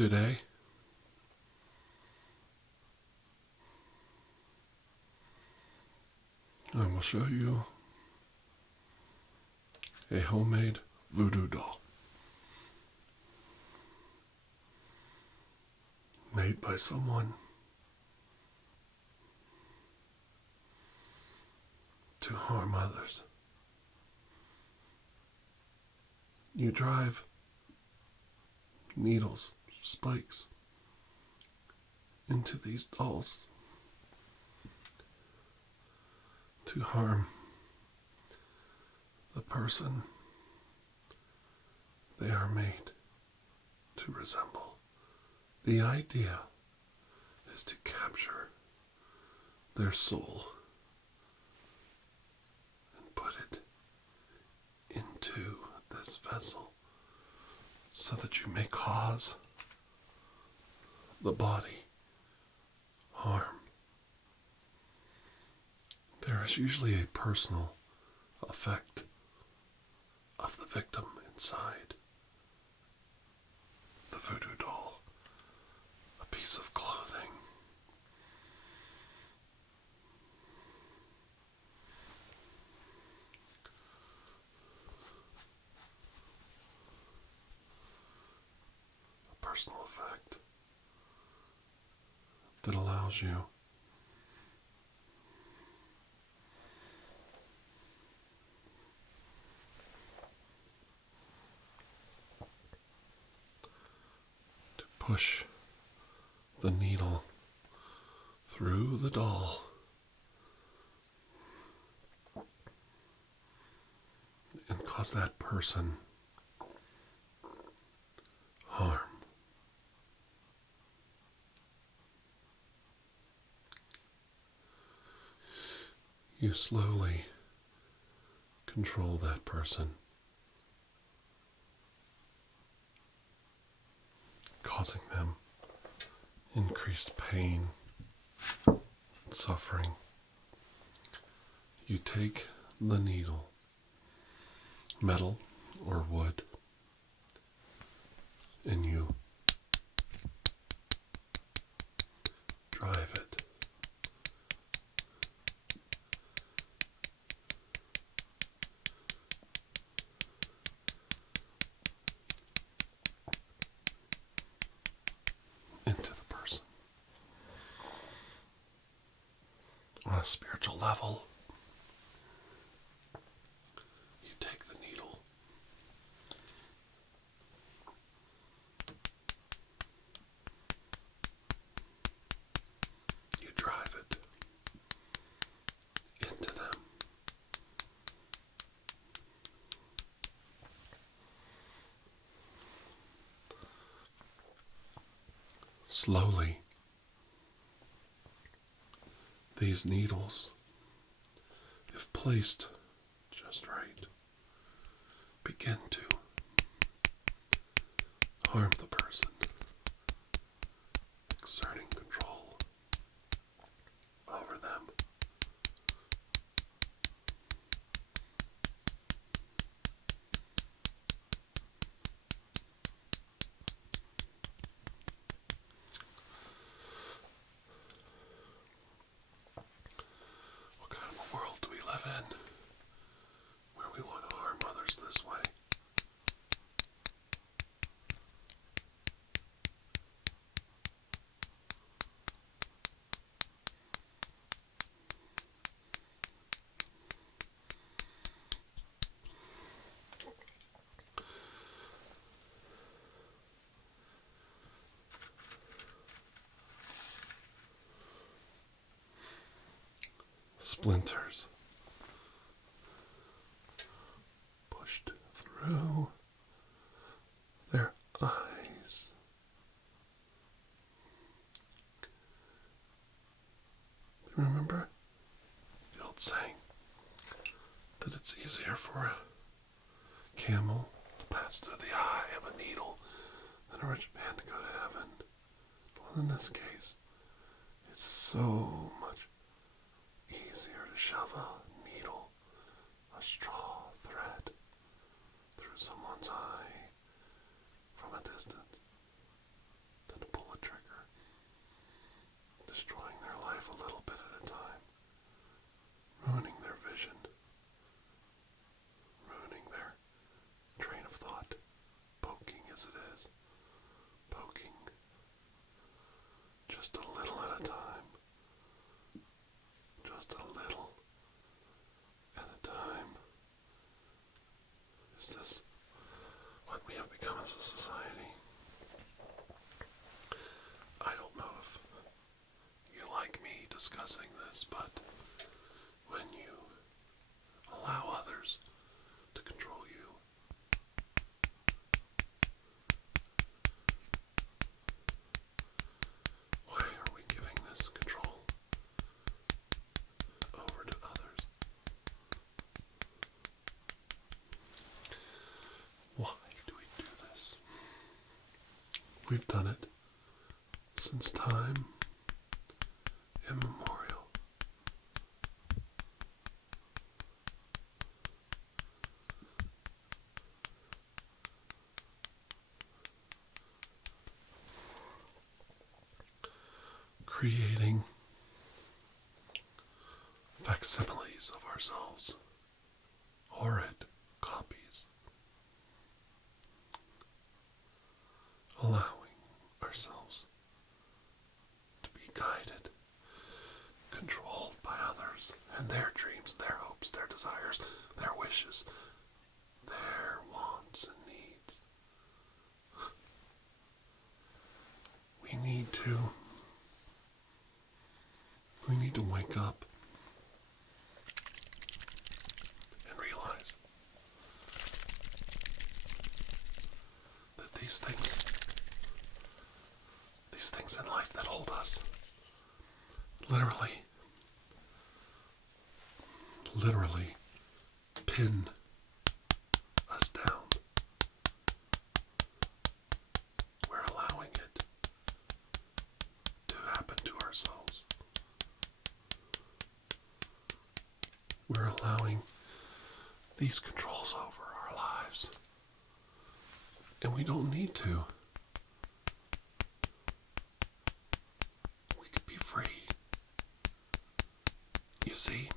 Today, I will show you a homemade voodoo doll made by someone to harm others. You drive needles, spikes into these dolls to harm the person they are made to resemble. The idea is to capture their soul and put it into this vessel so that you may cause the body harm. There is usually a personal effect of the victim inside the voodoo doll, a piece of clothing, a personal effect that allows you to push the needle through the doll and cause that person harm. You slowly control that person, causing them increased pain, suffering. You take the needle, metal or wood, and you drive it into the person. On a spiritual level, you take the needle, you drive it into them. Slowly, these needles, if placed just right, begin to harm the person, exerting control over them. What kind of a world do we live in where we want to harm others this way? Splinters pushed through their eyes. Remember the old saying that it's easier for a camel to pass through the eye of a needle than a rich man to go to heaven? Well, in this case, it's so much easier to shove a needle, a straw thread, through someone's eye from a distance a little bit at a time, ruining their vision, ruining their train of thought, poking as it is, poking just a little at a time, just a little at a time. Is this what we have become as a society? I don't know if you like me discussing this, but when you allow others to control you, why are we giving this control over to others? Why do we do this? We've done it since time immemorial. Creating facsimiles of ourselves, horrid copies, allowing ourselves to be guided, controlled by others and their dreams, their hopes, their desires, their wishes, their wants and needs. We need to wake up and realize that these things in life that hold us literally pin us down. We're allowing it to happen to ourselves. We're allowing these controls over our lives. And we don't need to. We could be free. You see,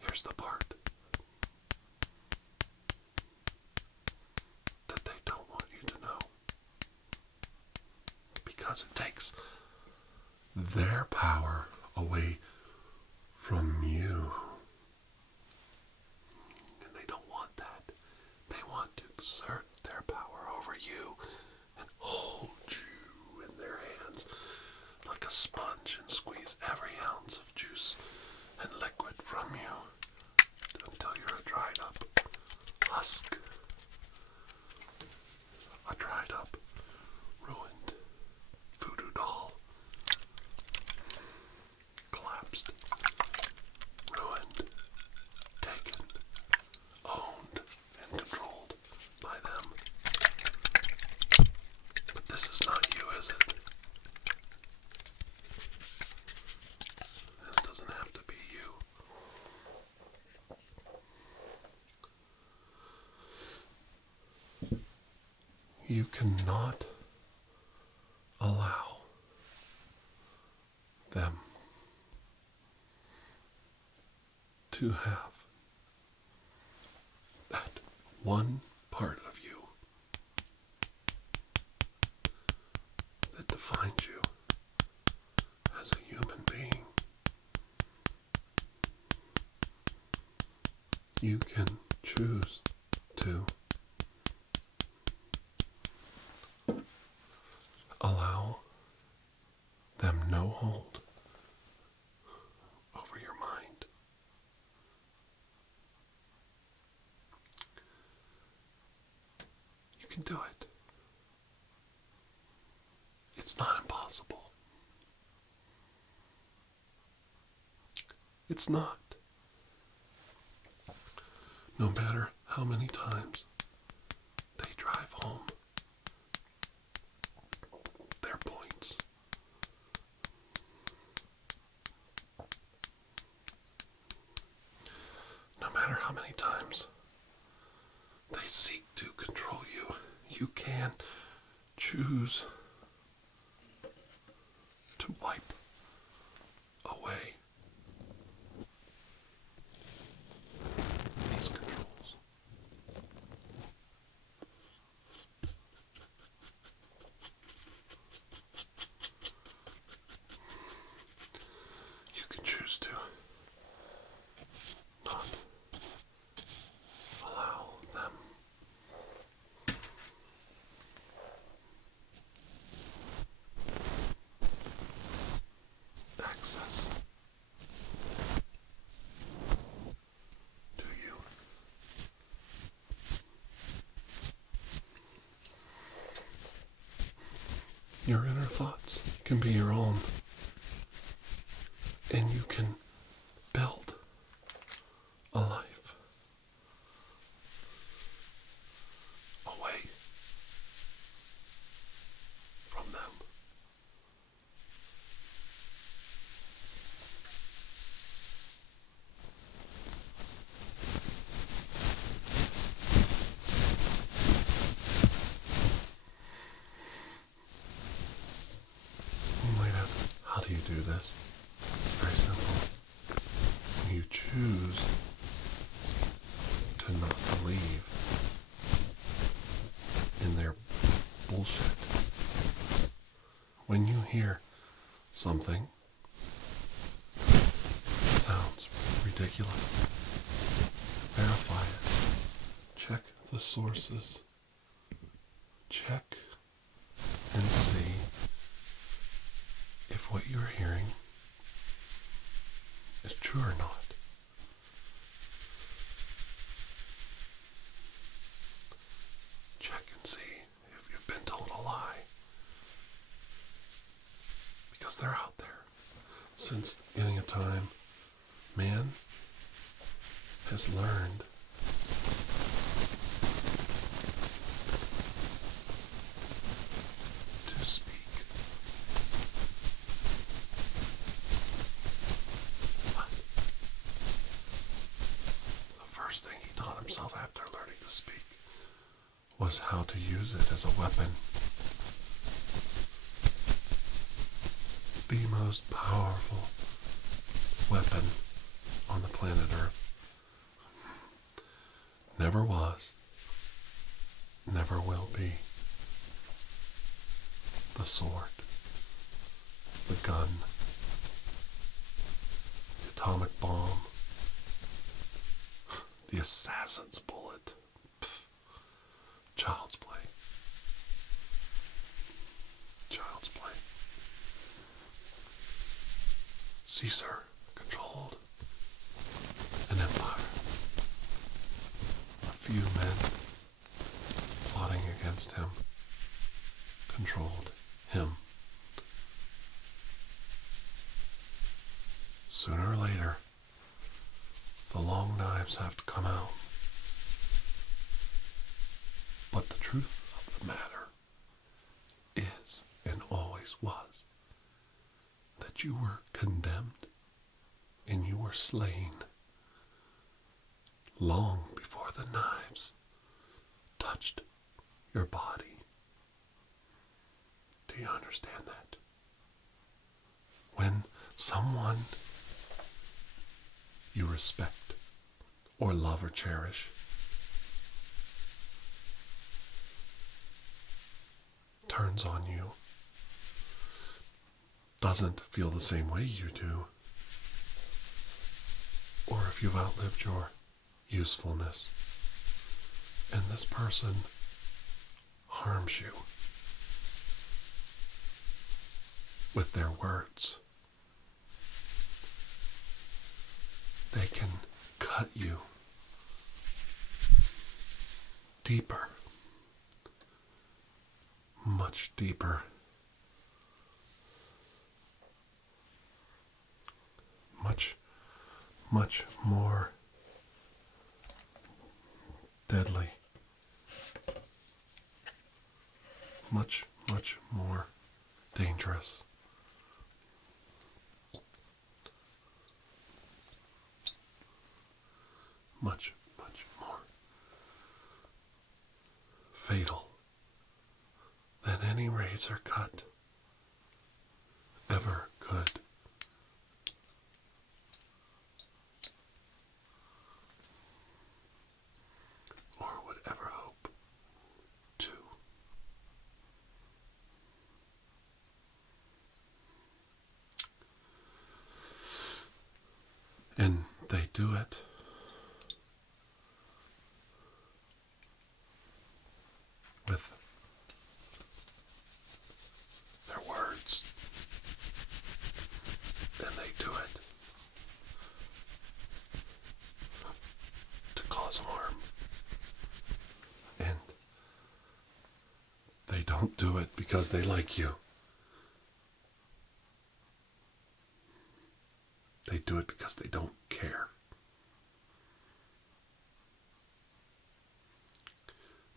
here's the part that they don't want you to know. Because it takes their power away from you. And they don't want that. They want to exert their power over you and hold you in their hands like a sponge and squeeze every ounce of juice and liquid from you until you're a dried up husk. A dried up, ruined voodoo doll. Collapsed, ruined, taken, owned, and controlled by them. But this is not you, is it? And it doesn't have to be you. You cannot allow them to have that one part of you that defines you as a human being. You can choose to allow them no hold over your mind. You can do it. It's not impossible. It's not. No matter how many times they drive home their points. No matter how many times they seek to control you, you can choose to wipe Your inner thoughts can be your own, and you can build a life away from them. You might ask, how do you do this? It's very simple. You choose to not believe in their bullshit. When you hear something that sounds ridiculous, verify it. Check the sources. Check and see if what you're hearing is true or not. Check and see if you've been told a lie. Because they're out there. Since the beginning of time, man has learned to speak. But the first thing he taught himself after learning to speak was how to use it as a weapon. The most powerful weapon on the planet Earth. Never was, never will be. The sword, the gun, the atomic bomb, the assassin's bullet. Pfft. Child's play. Child's play. Caesar controlled an empire. A few men plotting against him controlled him. Sooner or later, the long knives have to come out. But the truth of the matter is, and always was, that you were condemned and you were slain long before the knives touched your body. Do you understand that? When someone you respect or love or cherish turns on you, doesn't feel the same way you do, or if you've outlived your usefulness and this person harms you with their words, they can cut you deeper, much deeper, much more deadly, much more dangerous. Much more fatal than any razor cut ever could. Or would ever hope to. And they do it with their words, and they do it to cause harm, and they don't do it because they like you. do it because they don't care.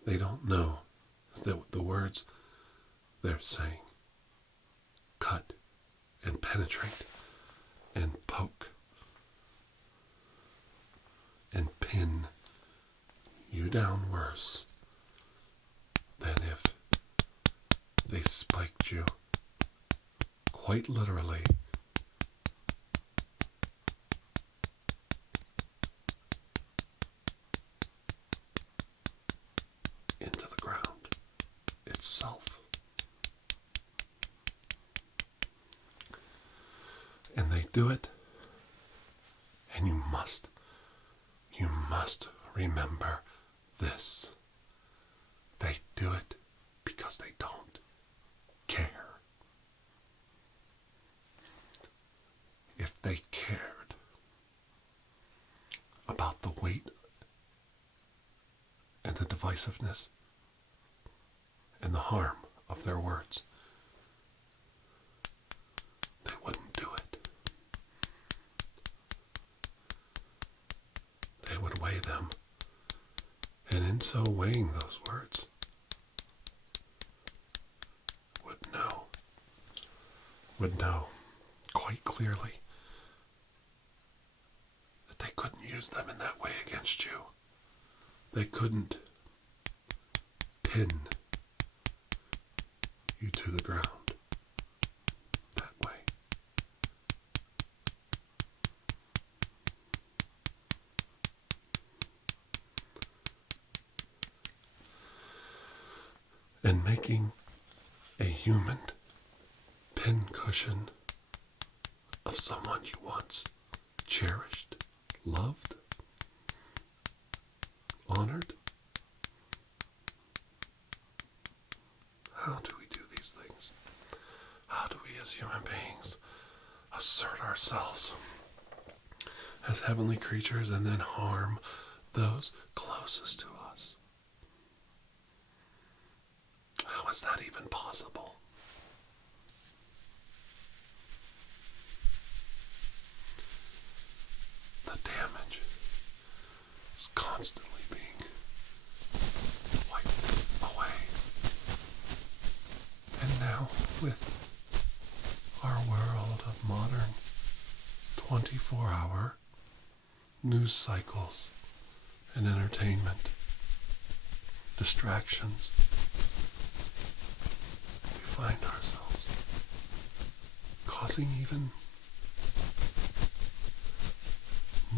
They don't know that the words they're saying cut and penetrate and poke and pin you down worse than if they spiked you, quite literally, into the ground itself. And they do it, and you must remember this. They do it because they don't care. If they cared about the weight and the divisiveness and the harm of their words, they wouldn't do it. They would weigh them, and in so weighing those words, would know quite clearly that they couldn't use them in that way against you. They couldn't pin you to the ground that way. And making a human pincushion of someone you once cherished, loved, honored. How do we do these things? How do we as human beings assert ourselves as heavenly creatures and then harm those closest to us? How is that even possible? The damage is constantly being wiped away. And now, with our world of modern 24-hour news cycles and entertainment, distractions, we find ourselves causing even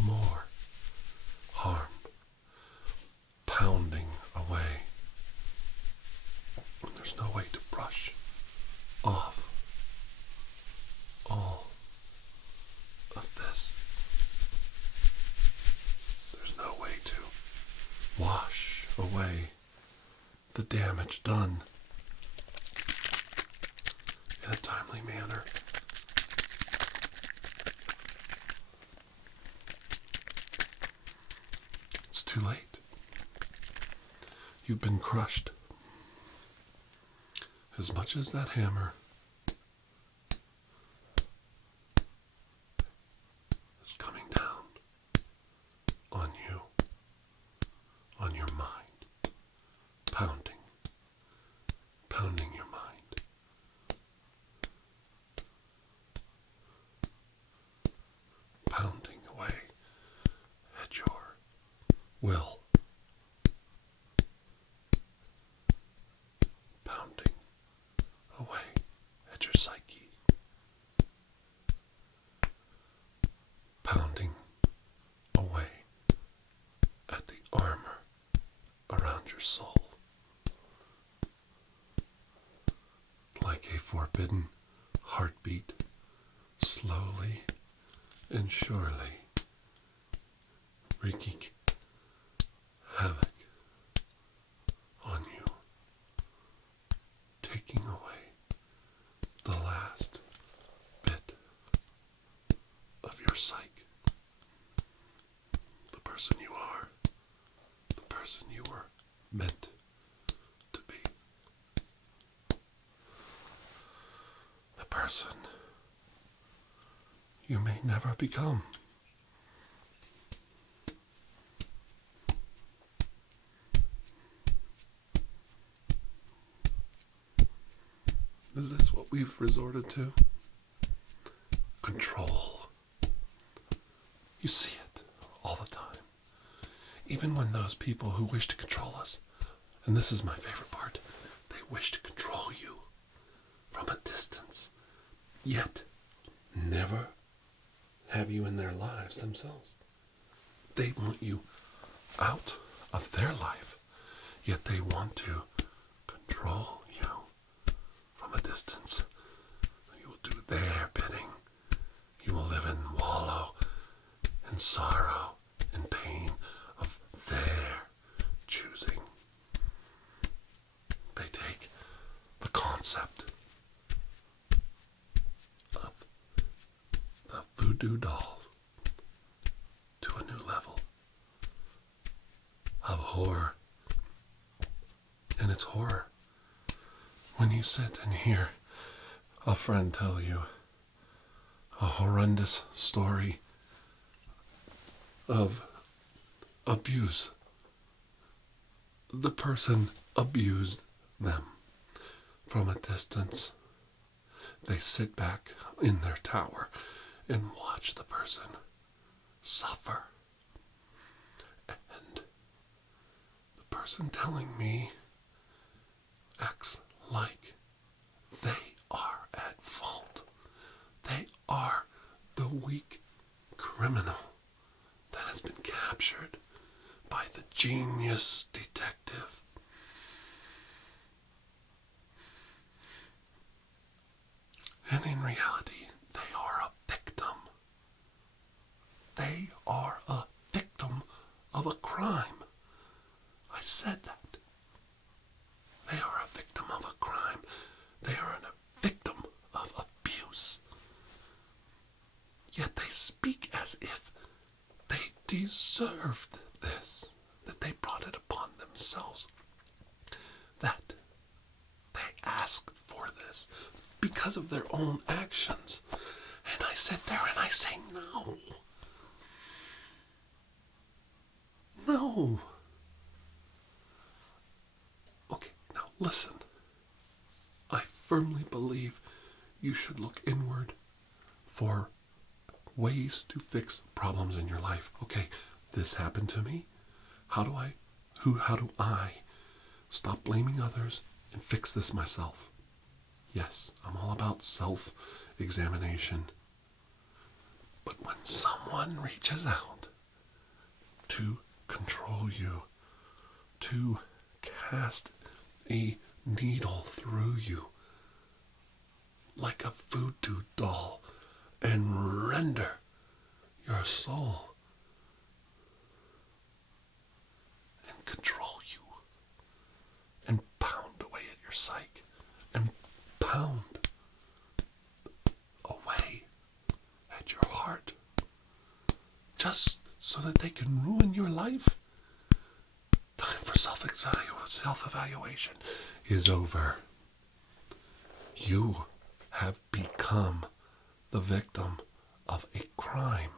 more harm, pounding away. There's no way to brush off all of this. There's no way to wash away the damage done in a timely manner. It's too late. You've been crushed. As much as that hammer is coming down on you, on your mind, pounding your mind. Pounding away at your will. Pounding away at your psyche. Pounding away at the armor around your soul. Like a forbidden heartbeat, slowly and surely wreaking havoc on you, taking away the last bit of your psyche, the person you are, the person you were meant to be, the person you may never become. Is this what we've resorted to? Control. You see it all the time. Even when those people who wish to control us, and this is my favorite part, they wish to control you from a distance, yet never have you in their lives themselves. They want you out of their life, yet they want to control you from a distance. You will do their bidding. You will live and wallow in sorrow and pain of their choosing. They take the concept of the voodoo doll to a new level of horror. And it's horror when you sit and hear a friend tell you a horrendous story of abuse. The person abused them from a distance. They sit back in their tower and watch the person suffer. And the person telling me acts like they are at fault. They are the weak criminal that has been captured by the genius detective. And in reality, they are a victim. They are a victim of a crime. I said that. They are a victim of a crime. They are a victim of abuse. Yet they speak as if they deserved this, that they brought it upon themselves, that they asked for this because of their own actions. And I sit there and I say, no. No. Okay, now listen. I firmly believe you should look inward for ways to fix problems in your life. Okay, this happened to me. How do I stop blaming others and fix this myself? Yes, I'm all about self-examination. But when someone reaches out to control you, to cast a needle through you like a voodoo doll and render your soul and control you and pound away at your psyche and pound away at your heart just so that they can ruin your life. Time for self-evaluation is over. You have become the victim of a crime.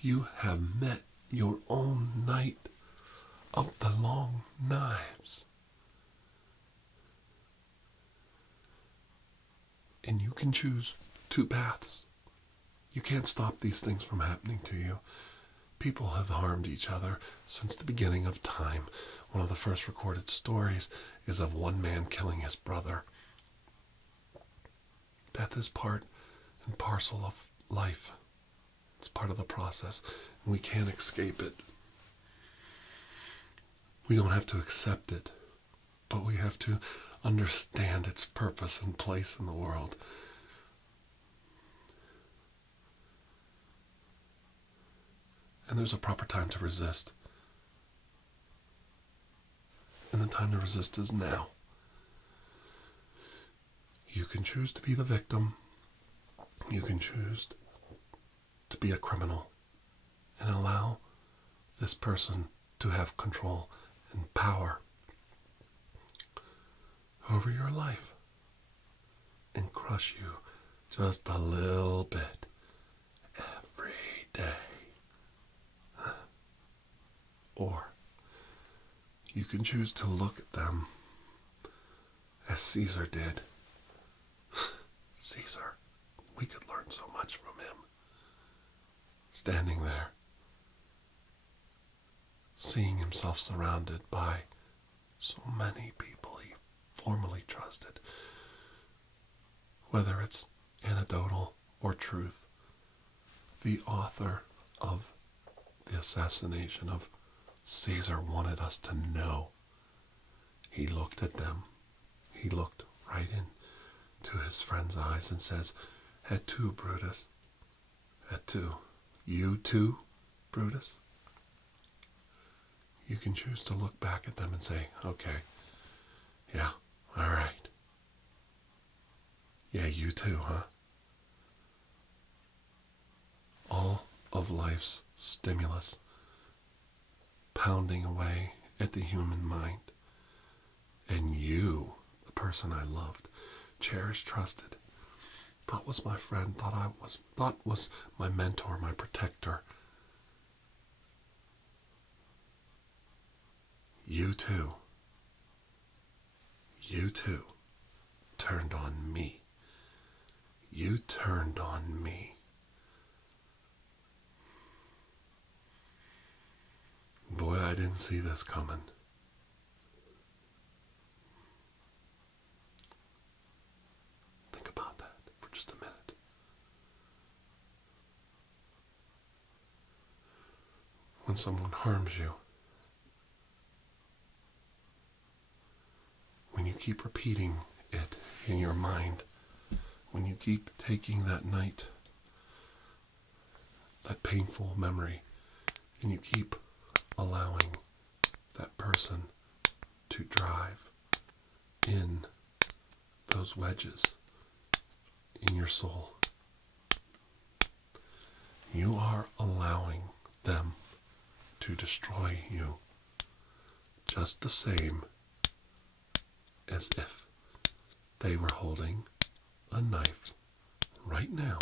You have met your own night of the long knives. And you can choose two paths. You can't stop these things from happening to you. People have harmed each other since the beginning of time. One of the first recorded stories is of one man killing his brother. Death is part and parcel of life. It's part of the process, and we can't escape it. We don't have to accept it, but we have to understand its purpose and place in the world. And there's a proper time to resist. And the time to resist is now. You can choose to be the victim. You can choose to be a criminal and allow this person to have control and power over your life and crush you just a little bit day. Or you can choose to look at them as Caesar did. Caesar, we could learn so much from him. Standing there, seeing himself surrounded by so many people he formerly trusted, whether it's anecdotal or truth. The author of the assassination of Caesar wanted us to know. He looked at them. He looked right into his friend's eyes and says, "Et tu, Brutus? Et tu? You too, Brutus?" You can choose to look back at them and say, "Okay, yeah, all right. Yeah, you too, huh?" All of life's stimulus pounding away at the human mind. And you, the person I loved, cherished, trusted, thought was my friend, thought was my mentor, my protector. You too turned on me. You turned on me. Boy, I didn't see this coming. Think about that for just a minute. When someone harms you, when you keep repeating it in your mind, when you keep taking that night, that painful memory, and you keep allowing that person to drive in those wedges in your soul, you are allowing them to destroy you just the same as if they were holding a knife right now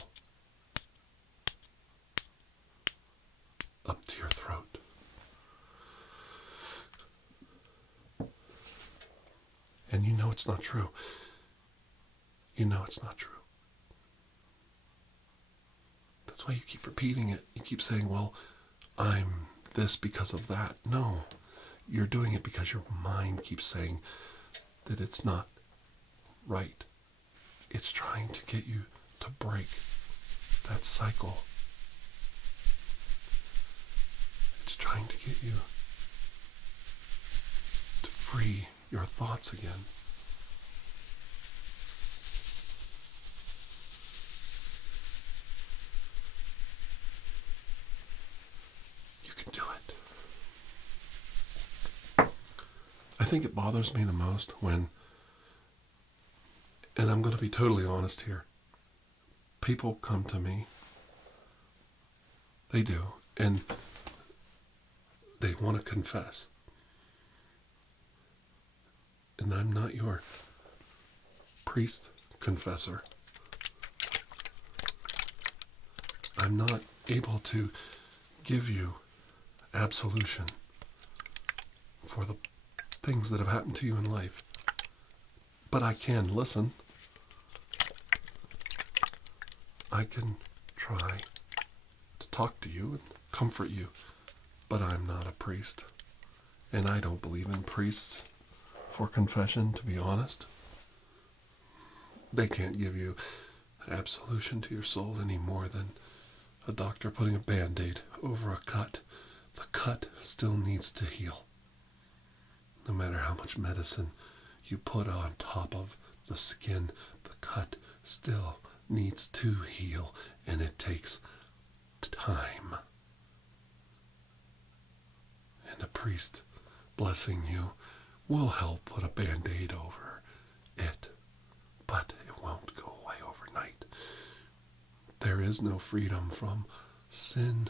up to your throat. And you know it's not true. You know it's not true. That's why you keep repeating it. You keep saying, "Well, I'm this because of that." No, you're doing it because your mind keeps saying that it's not right. It's trying to get you to break that cycle. It's trying to get you to free your thoughts again. You can do it. I think it bothers me the most when, and I'm going to be totally honest here, people come to me, they do, and they want to confess. And I'm not your priest confessor. I'm not able to give you absolution for the things that have happened to you in life. But I can listen. I can try to talk to you and comfort you. But I'm not a priest. And I don't believe in priests for confession, to be honest. They can't give you absolution to your soul any more than a doctor putting a band-aid over a cut. The cut still needs to heal. No matter how much medicine you put on top of the skin, the cut still needs to heal, and it takes time. And a priest blessing you will help put a band-aid over it, but it won't go away overnight. There is no freedom from sin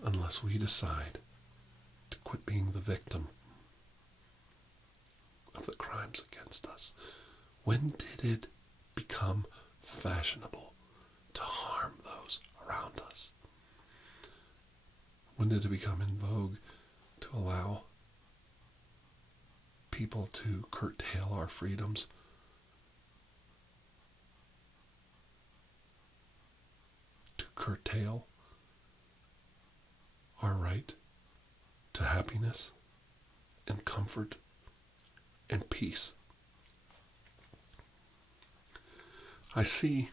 unless we decide to quit being the victim of the crimes against us. When did it become fashionable to harm those around us? When did it become in vogue to allow people to curtail our freedoms? To curtail our right to happiness and comfort and peace. I see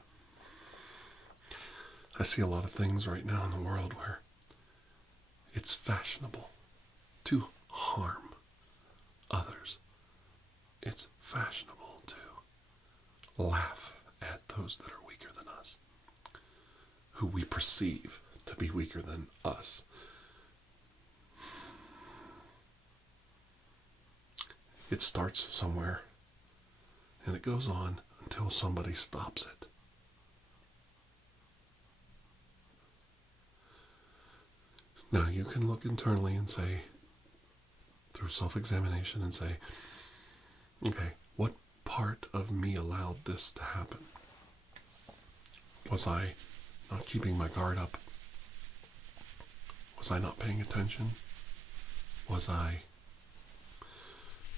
a lot of things right now in the world where it's fashionable to harm others. It's fashionable to laugh at those that are weaker than us, who we perceive to be weaker than us. It starts somewhere, and it goes on until somebody stops it. Now you can look internally and say, through self-examination, and say, okay, what part of me allowed this to happen? Was I not keeping my guard up? Was I not paying attention? Was I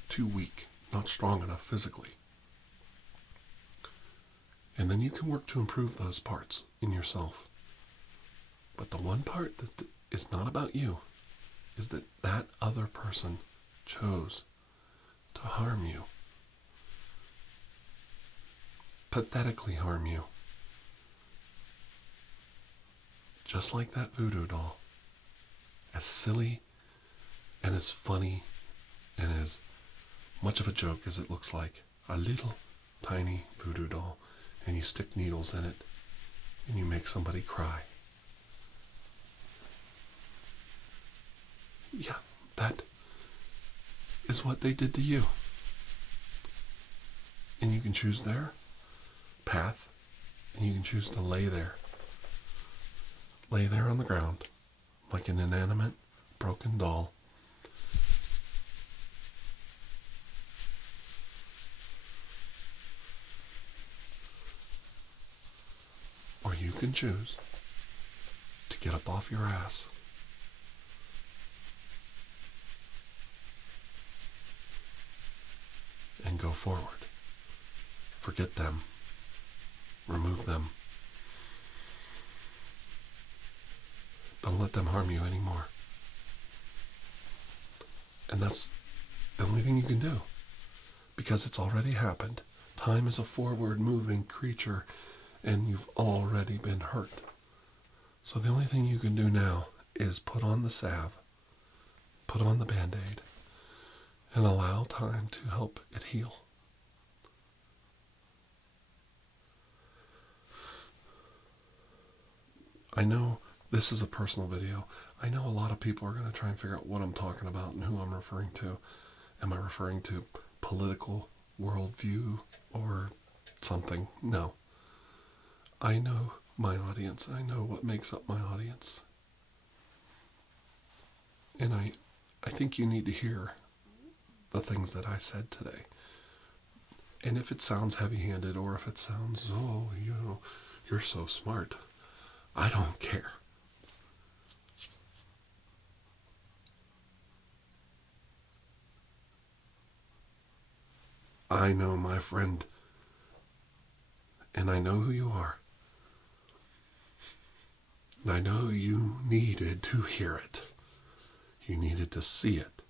too weak, not strong enough physically? And then you can work to improve those parts in yourself. But the one part that is not about you is that that other person chose to harm you. Pathetically harm you. Just like that voodoo doll. As silly and as funny and as much of a joke as it looks like. A little tiny voodoo doll, and you stick needles in it and you make somebody cry. Yeah, that is what they did to you. And you can choose their path, and you can choose to lay there. Lay there on the ground, like an inanimate, broken doll. Or you can choose to get up off your ass and go forward. Forget them. Remove them. Don't let them harm you anymore. And that's the only thing you can do. Because it's already happened. Time is a forward-moving creature, and you've already been hurt. So the only thing you can do now is put on the salve, put on the Band-Aid, and allow time to help it heal. I know this is a personal video. I know a lot of people are going to try and figure out what I'm talking about and who I'm referring to. Am I referring to political worldview or something? No. I know my audience. I know what makes up my audience. And I think you need to hear the things that I said today. And if it sounds heavy-handed, or if it sounds, oh, you know, you're so smart, I don't care. I know my friend, and I know who you are. And I know you needed to hear it. You needed to see it.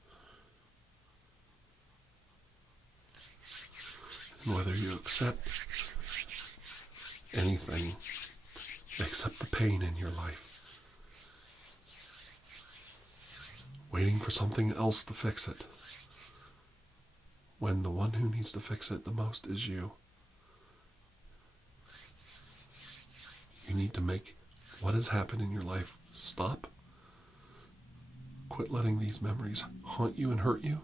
And whether you accept anything except the pain in your life, waiting for something else to fix it, when the one who needs to fix it the most is you. You need to make what has happened in your life stop. Quit letting these memories haunt you and hurt you.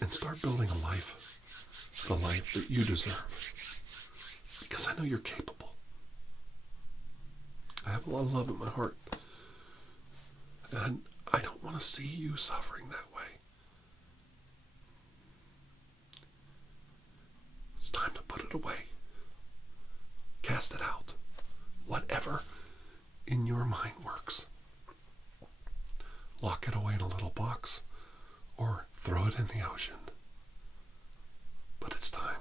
And start building a life, the life that you deserve. Because I know you're capable. I have a lot of love in my heart. And I don't want to see you suffering that way. it away. Cast it out. Whatever in your mind works. Lock it away in a little box or throw it in the ocean. But it's time.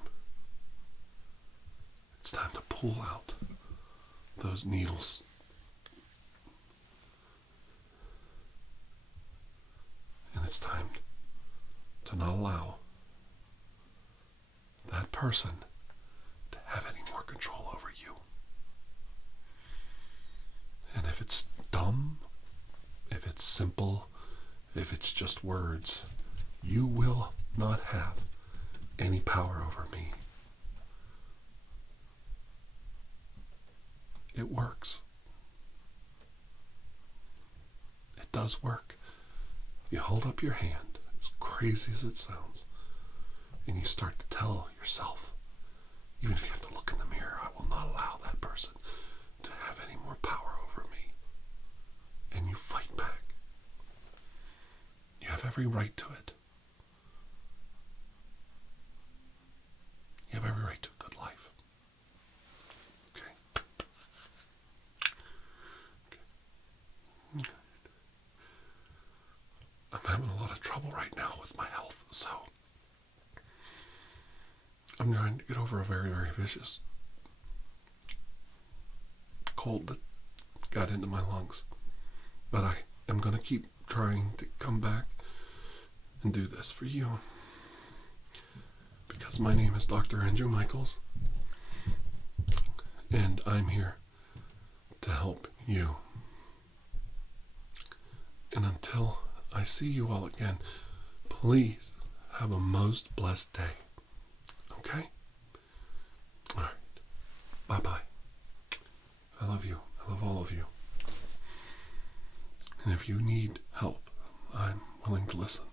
It's time to pull out those needles. And it's time to not allow that person to have any more control over you. And if it's dumb, if it's simple, if it's just words, you will not have any power over me. It works. It does work. You hold up your hand, as crazy as it sounds, and you start to tell yourself, even if you have to look in the mirror, I will not allow that person to have any more power over me. And you fight back. You have every right to it. You have every right to a good life. Okay. Okay. I'm having a lot of trouble right now with my health, so I'm trying to get over a very, very vicious cold that got into my lungs. But I am going to keep trying to come back and do this for you. Because my name is Dr. Andrew Michaels, and I'm here to help you. And until I see you all again, please have a most blessed day. Okay? Alright. Bye-bye. I love you. I love all of you. And if you need help, I'm willing to listen.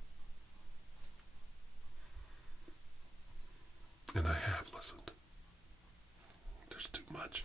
And I have listened. There's too much.